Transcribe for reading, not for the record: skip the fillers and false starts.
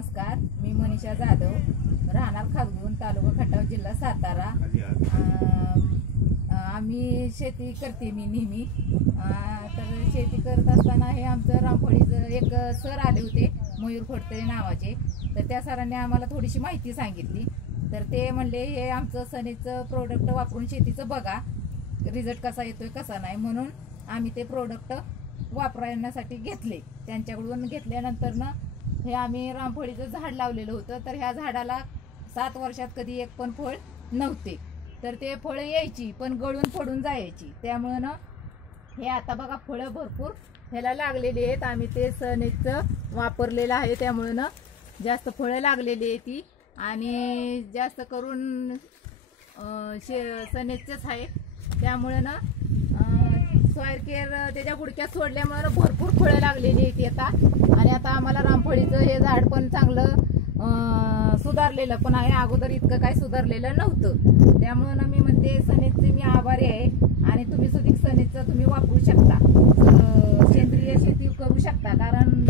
नमस्कार, मी मनीषा जाधव, राहणार खालगुण, तालुका खटाव, जिल्हा सातारा। आम्ही शेती करते मी नेहमी। तर शेती करत असताना हे आमचं रामफळीचं एक सर आले होते, मयूर खोडतरे नावाचे। तर त्या सरांनी आम्हाला थोडीशी माहिती सांगितली। तर ते म्हणले हे आमचं सनेचं प्रोडक्ट वापरून शेतीचं बघा, रिझल्ट कसा येतोय कसा नाही, म्हणून आम्ही ते प्रोडक्ट वापरण्यासाठी घेतले। त्यांच्याकडून घेतल्यानंतर ना हे आम्ही रामफळीचं झाड लावलेलं होतं। तर ह्या झाडाला 7 वर्षात कधी एक पण फळ नव्हते। तर ते फळं यायची पण गळून पडून जायची। त्यामुळे ना हे आता बघा फळं भरपूर ह्याला लागलेली आहेत। आम्ही ते सनेचं वापरलेलं आहे, त्यामुळे ना जास्त फळं लागलेली आहेत ती, आणि जास्त करून सनेचंच आहे। त्यामुळे ना सॉइल केअर त्याच्या गुडक्यात सोडल्यामुळे भरपूर फळं लागलेली आहेत आता। आणि आता आम्हाला रामफळीचं हे झाड पण चांगलं सुधारलेलं पण आहे, अगोदर इतकं काय सुधारलेलं नव्हतं। त्यामुळे ना मी म्हणते सनेचे मी आभारी आहे, आणि तुम्ही सुद्धा सनेचं तुम्ही वापरू शकता, सेंद्रिय शेती करू शकता। कारण